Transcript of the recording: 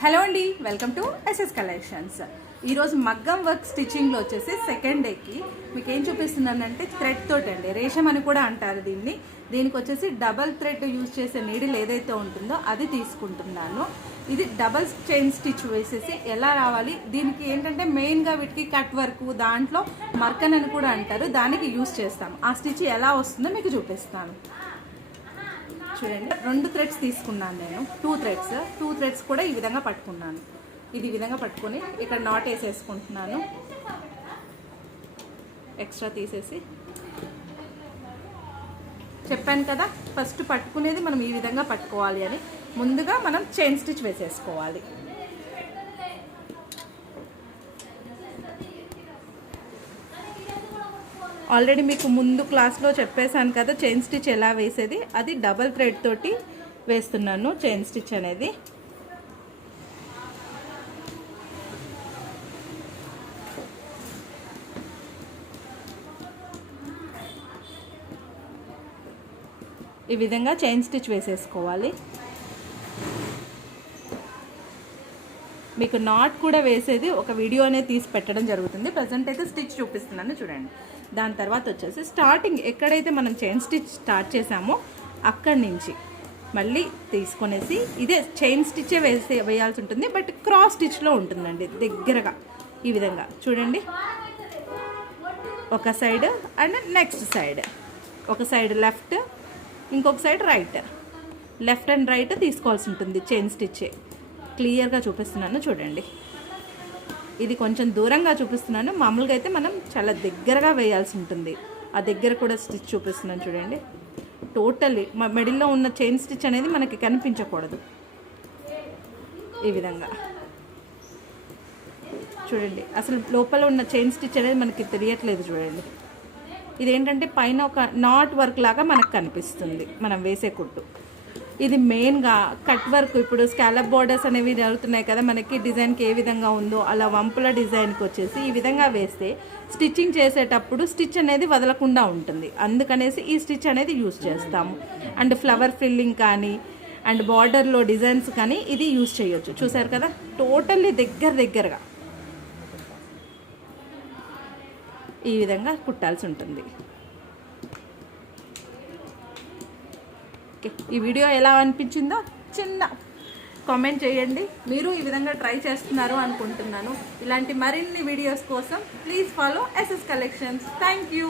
Hello అండి, welcome to SS collections. ఈరోజు మగ్గం వర్క్ స్టిచ్చింగ్లో వచ్చేసి సెకండ్ డేకి మీకు ఏం చూపిస్తున్నానంటే థ్రెడ్ తోటి అండి, రేషం అని కూడా అంటారు దీన్ని. దీనికి వచ్చేసి డబల్ థ్రెడ్ యూజ్ చేసే నీడిల్ ఏదైతే ఉంటుందో అది తీసుకుంటున్నాను. ఇది డబల్ చైన్ స్టిచ్ వేసేసి ఎలా రావాలి, దీనికి ఏంటంటే మెయిన్గా వీటికి కట్ వర్క్, దాంట్లో మర్కన్ అని కూడా అంటారు, దానికి యూజ్ చేస్తాము. ఆ స్టిచ్ ఎలా వస్తుందో మీకు చూపిస్తాను. చూడండి, 2 థ్రెడ్స్ తీసుకున్నాను నేను, 2 థ్రెడ్స్ కూడా ఈ విధంగా పట్టుకున్నాను. ఇది ఈ విధంగా పట్టుకొని ఇక్కడ నాట్ వేసేసుకుంటున్నాను. ఎక్స్ట్రా తీసేసి చెప్పాను కదా, ఫస్ట్ పట్టుకునేది మనం ఈ విధంగా పట్టుకోవాలి అని. ముందుగా మనం చైన్ స్టిచ్ వేసేసుకోవాలి. ఆల్రెడీ మీకు ముందు క్లాస్లో చెప్పేశాను కదా చైన్ స్టిచ్ ఎలా వేసేది. అది డబల్ థ్రెడ్ తోటి వేస్తున్నాను చైన్ స్టిచ్ అనేది. ఈ విధంగా చైన్ స్టిచ్ వేసేసుకోవాలి. మీకు నాట్ కూడా వేసేది ఒక వీడియో అనేది తీసి పెట్టడం జరుగుతుంది. ప్రజెంట్ అయితే స్టిచ్ చూపిస్తున్నాను చూడండి. దాని తర్వాత వచ్చేసి స్టార్టింగ్ ఎక్కడైతే మనం చైన్ స్టిచ్ స్టార్ట్ చేసామో అక్కడి నుంచి మళ్ళీ తీసుకొనేసి ఇదే చైన్ స్టిచ్చే వేయాల్సి ఉంటుంది, బట్ క్రాస్ స్టిచ్లో ఉంటుందండి దగ్గరగా. ఈ విధంగా చూడండి, ఒక సైడ్ అండ్ నెక్స్ట్ సైడ్, ఒక సైడ్ లెఫ్ట్, ఇంకొక side right, left and right తీసుకోవాల్సి ఉంటుంది చైన్ స్టిచ్చే. క్లియర్గా చూపిస్తున్నాను చూడండి. ఇది కొంచెం దూరంగా చూపిస్తున్నాను, మామూలుగా అయితే మనం చాలా దగ్గరగా వేయాల్సి ఉంటుంది. ఆ దగ్గర కూడా స్టిచ్ చూపిస్తున్నాను చూడండి. టోటల్లీ మిడిల్లో ఉన్న చైన్ స్టిచ్ అనేది మనకి కనిపించకూడదు. ఈ విధంగా చూడండి, అసలు లోపల ఉన్న చైన్ స్టిచ్ అనేది మనకి తెలియట్లేదు చూడండి. ఇదేంటంటే పైన ఒక నాట్ వర్క్ లాగా మనకు కనిపిస్తుంది మనం వేసే కుట్టు. ఇది మెయిన్గా కట్ వర్క్, ఇప్పుడు స్కాలప్ బోర్డర్స్ అనేవి జరుగుతున్నాయి కదా మనకి, డిజైన్కి ఏ విధంగా ఉందో అలా వంపుల డిజైన్కి వచ్చేసి ఈ విధంగా వేస్తే స్టిచ్చింగ్ చేసేటప్పుడు స్టిచ్ అనేది వదలకుండా ఉంటుంది. అందుకనేసి ఈ స్టిచ్ అనేది యూజ్ చేస్తాము. అండ్ ఫ్లవర్ ఫిల్లింగ్ కానీ అండ్ బార్డర్లో డిజైన్స్ కానీ ఇది యూజ్ చేయొచ్చు. చూసారు కదా, టోటల్లీ దగ్గరగా ఈ విధంగా కుట్టాల్సి ఉంటుంది. ఈ వీడియో ఎలా అనిపించిందో చిన్న కామెంట్ చేయండి. మీరు ఈ విధంగా ట్రై చేస్తున్నారు అనుకుంటున్నాను. ఇలాంటి మరిన్ని వీడియోస్ కోసం please follow SS collections. Thank you.